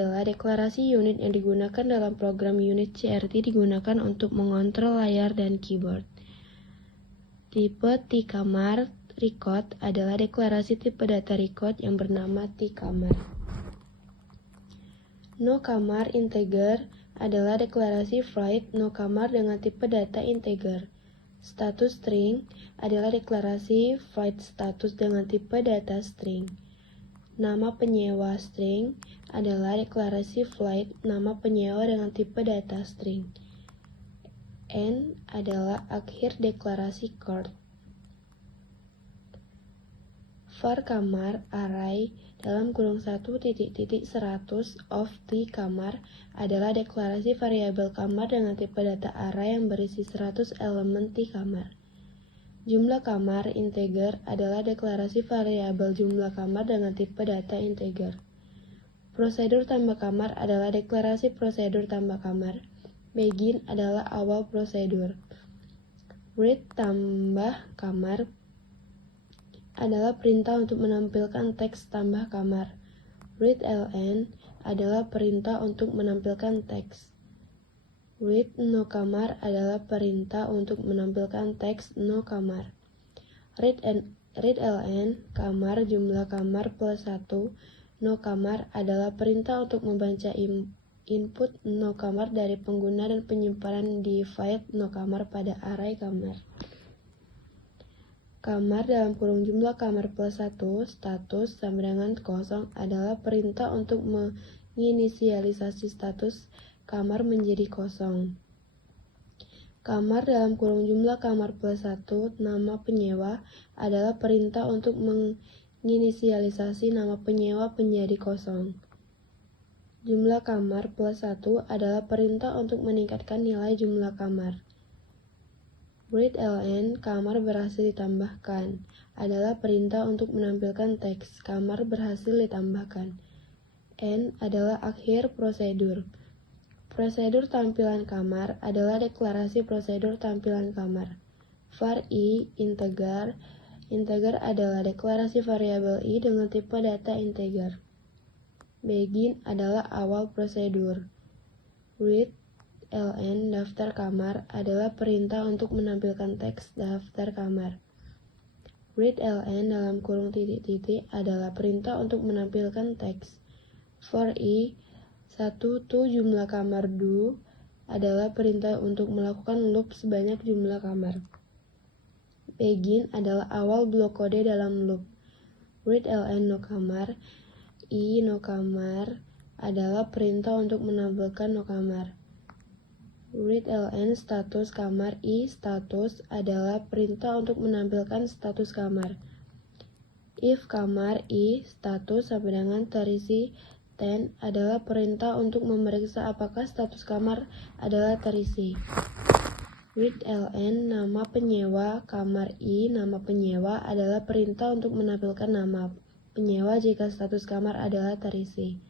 adalah deklarasi unit yang digunakan dalam program unit CRT digunakan untuk mengontrol layar dan keyboard. Tipe T-kamar record adalah deklarasi tipe data record yang bernama T-kamar. No-kamar integer adalah deklarasi flight no-kamar dengan tipe data integer. Status string adalah deklarasi flight status dengan tipe data string. Nama penyewa string adalah deklarasi flight nama penyewa dengan tipe data string. N adalah akhir deklarasi chord. var kamar array dalam kurung 1.100 of T-kamar adalah deklarasi variabel kamar dengan tipe data array yang berisi 100 elemen T-kamar. Jumlah kamar integer adalah deklarasi variabel jumlah kamar dengan tipe data integer. Prosedur tambah kamar adalah deklarasi prosedur tambah kamar. Begin adalah awal prosedur. Read tambah kamar adalah perintah untuk menampilkan teks tambah kamar. Readln adalah perintah untuk menampilkan teks. Read no kamar adalah perintah untuk menampilkan teks no kamar. Readln kamar jumlah kamar plus 1 no kamar adalah perintah untuk membaca input no kamar dari pengguna dan penyimpanan di file no kamar pada array kamar. Kamar dalam kurung jumlah kamar plus 1 status sama dengan kosong adalah perintah untuk menginisialisasi status kamar menjadi kosong. Kamar dalam kurung jumlah kamar plus 1 nama penyewa adalah perintah untuk menginisialisasi nama penyewa menjadi kosong. Jumlah kamar plus 1 adalah perintah untuk meningkatkan nilai jumlah kamar. Readln kamar berhasil ditambahkan adalah perintah untuk menampilkan teks kamar berhasil ditambahkan. N adalah akhir prosedur. Prosedur tampilan kamar adalah deklarasi prosedur tampilan kamar. Var i integer adalah deklarasi variabel i dengan tipe data integer. Begin adalah awal prosedur. Readln daftar kamar adalah perintah untuk menampilkan teks daftar kamar. Readln dalam kurung titik-titik adalah perintah untuk menampilkan teks. For i 1 to jumlah kamar do adalah perintah untuk melakukan loop sebanyak jumlah kamar. Begin adalah awal blok kode dalam loop. Readln no kamar i no kamar adalah perintah untuk menampilkan no kamar. Readln status kamar i status adalah perintah untuk menampilkan status kamar. If kamar i status sama dengan terisi 10 adalah perintah untuk memeriksa apakah status kamar adalah terisi. Readln nama penyewa kamar i nama penyewa adalah perintah untuk menampilkan nama penyewa jika status kamar adalah terisi.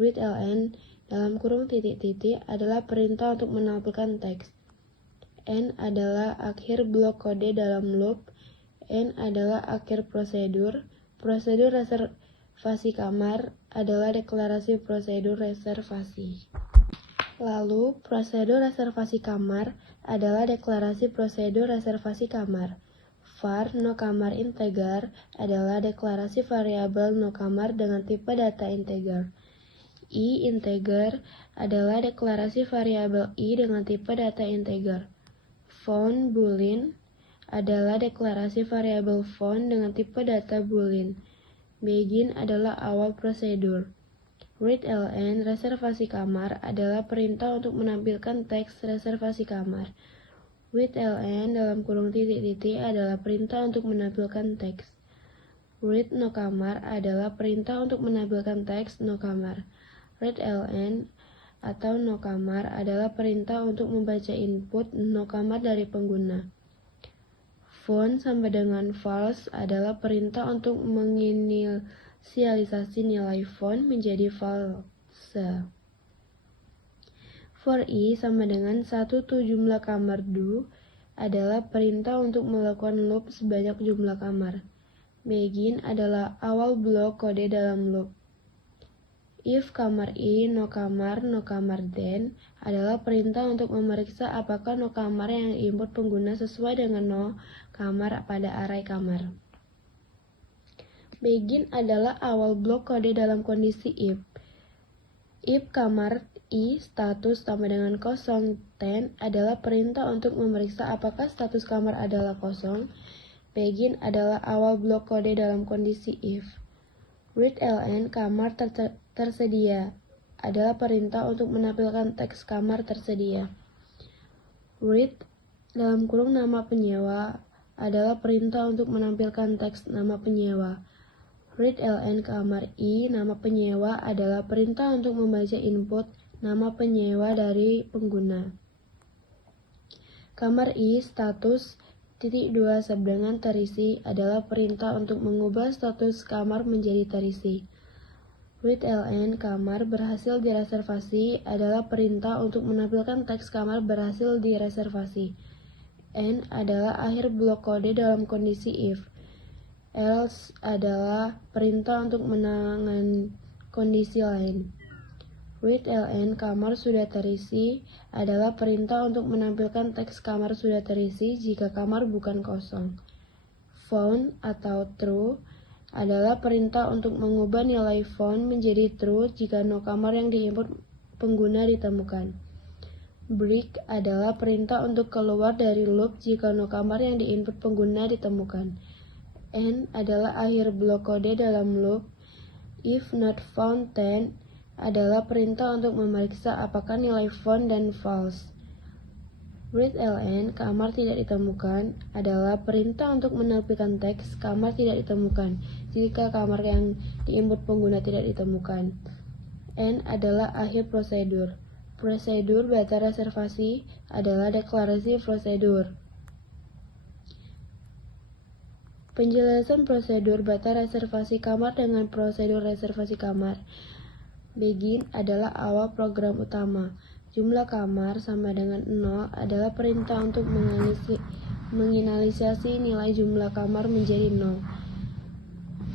Readln dalam kurung titik-titik adalah perintah untuk menampilkan teks. N adalah akhir blok kode dalam loop. N adalah akhir prosedur. Prosedur reservasi kamar adalah deklarasi prosedur reservasi. Lalu, prosedur reservasi kamar adalah deklarasi prosedur reservasi kamar. Var no kamar integer adalah deklarasi variabel no kamar dengan tipe data integer. I integer adalah deklarasi variabel i dengan tipe data integer. Found boolean adalah deklarasi variabel found dengan tipe data boolean. Begin adalah awal prosedur. Readln reservasi kamar adalah perintah untuk menampilkan teks reservasi kamar. Readln dalam kurung titik-titik adalah perintah untuk menampilkan teks. Read no kamar adalah perintah untuk menampilkan teks no kamar. Readln atau no kamar adalah perintah untuk membaca input no kamar dari pengguna. Found sama dengan false adalah perintah untuk menginisialisasi nilai found menjadi false. For i sama dengan 1 to jumlah kamar do adalah perintah untuk melakukan loop sebanyak jumlah kamar. Begin adalah awal blok kode dalam loop. If kamar I, no kamar then adalah perintah untuk memeriksa apakah no kamar yang input pengguna sesuai dengan no kamar pada array kamar. Begin adalah awal blok kode dalam kondisi if. If kamar I status tambah dengan kosong, then adalah perintah untuk memeriksa apakah status kamar adalah kosong. Begin adalah awal blok kode dalam kondisi if. Readln kamar tersedia adalah perintah untuk menampilkan teks kamar tersedia. Read dalam kurung nama penyewa adalah perintah untuk menampilkan teks nama penyewa. Readln kamar I nama penyewa adalah perintah untuk membaca input nama penyewa dari pengguna. Kamar I status titik 2 dengan terisi adalah perintah untuk mengubah status kamar menjadi terisi. Readln kamar berhasil direservasi adalah perintah untuk menampilkan teks kamar berhasil direservasi. N adalah akhir blok kode dalam kondisi if. Else adalah perintah untuk menangan kondisi lain. Readln kamar sudah terisi adalah perintah untuk menampilkan teks kamar sudah terisi jika kamar bukan kosong. Found atau true adalah perintah untuk mengubah nilai found menjadi true jika no kamar yang diinput pengguna ditemukan. Break adalah perintah untuk keluar dari loop jika no kamar yang diinput pengguna ditemukan. N adalah akhir blok kode dalam loop. If not found, then adalah perintah untuk memeriksa apakah nilai found dan false. Readln kamar tidak ditemukan adalah perintah untuk menampilkan teks kamar tidak ditemukan jika kamar yang diinput pengguna tidak ditemukan. N adalah akhir prosedur. Prosedur bata reservasi adalah deklarasi prosedur. Penjelasan prosedur bata reservasi kamar dengan prosedur reservasi kamar. Begin adalah awal program utama. Jumlah kamar sama dengan 0 adalah perintah untuk menginisiasi nilai jumlah kamar menjadi 0.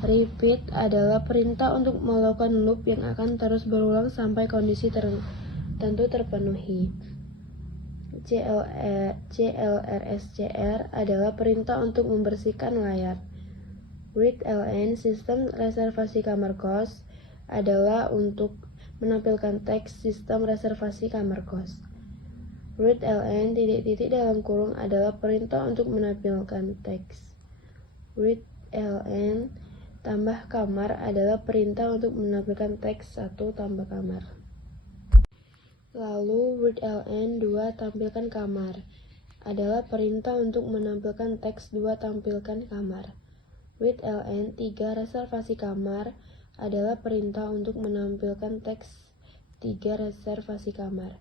Repeat adalah perintah untuk melakukan loop yang akan terus berulang sampai kondisi tertentu terpenuhi. CLRSCR adalah perintah untuk membersihkan layar. Readln sistem reservasi kamar kos adalah untuk menampilkan teks sistem reservasi kamar kos. Readln titik-titik dalam kurung adalah perintah untuk menampilkan teks. Readln tambah kamar adalah perintah untuk menampilkan teks 1 tambah kamar. Lalu readln 2 tampilkan kamar adalah perintah untuk menampilkan teks 2 tampilkan kamar. Readln 3 reservasi kamar adalah perintah untuk menampilkan teks 3 reservasi kamar.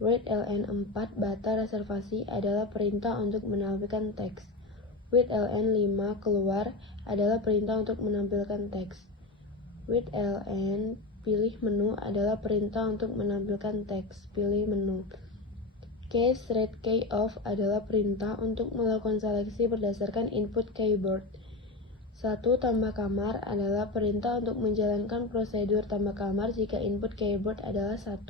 Readln 4 bata reservasi adalah perintah untuk menampilkan teks. Readln 5 keluar adalah perintah untuk menampilkan teks. Readln pilih menu adalah perintah untuk menampilkan teks. Pilih menu. Case read key off adalah perintah untuk melakukan seleksi berdasarkan input keyboard. 1 tambah kamar adalah perintah untuk menjalankan prosedur tambah kamar jika input keyboard adalah 1.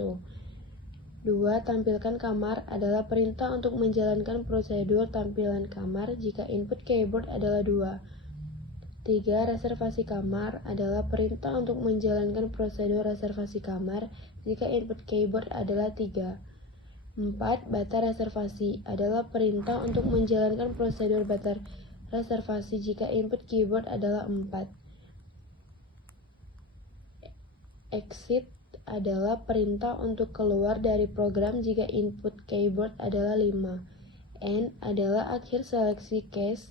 2 tampilkan kamar adalah perintah untuk menjalankan prosedur tampilan kamar jika input keyboard adalah 2. 3 reservasi kamar adalah perintah untuk menjalankan prosedur reservasi kamar jika input keyboard adalah 3. 4 bata reservasi adalah perintah untuk menjalankan prosedur bata reservasi jika input keyboard adalah 4. Exit adalah perintah untuk keluar dari program jika input keyboard adalah 5. N adalah akhir seleksi case.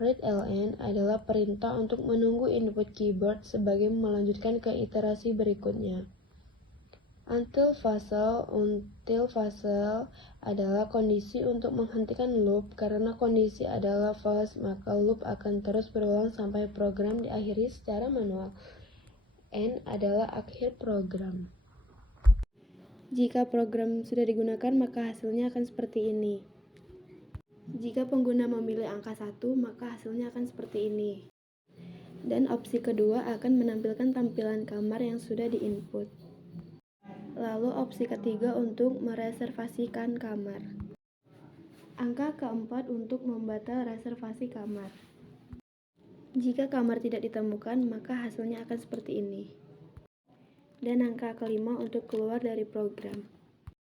Readln adalah perintah untuk menunggu input keyboard sebagai melanjutkan ke iterasi berikutnya. Until fase adalah kondisi untuk menghentikan loop. Karena kondisi adalah false, maka loop akan terus berulang sampai program diakhiri secara manual. N adalah akhir program. Jika program sudah digunakan, maka hasilnya akan seperti ini. Jika pengguna memilih angka 1, maka hasilnya akan seperti ini. Dan opsi kedua akan menampilkan tampilan kamar yang sudah diinput. Lalu opsi ketiga untuk mereservasikan kamar. Angka keempat untuk membatal reservasi kamar. Jika kamar tidak ditemukan, maka hasilnya akan seperti ini. Dan angka kelima untuk keluar dari program.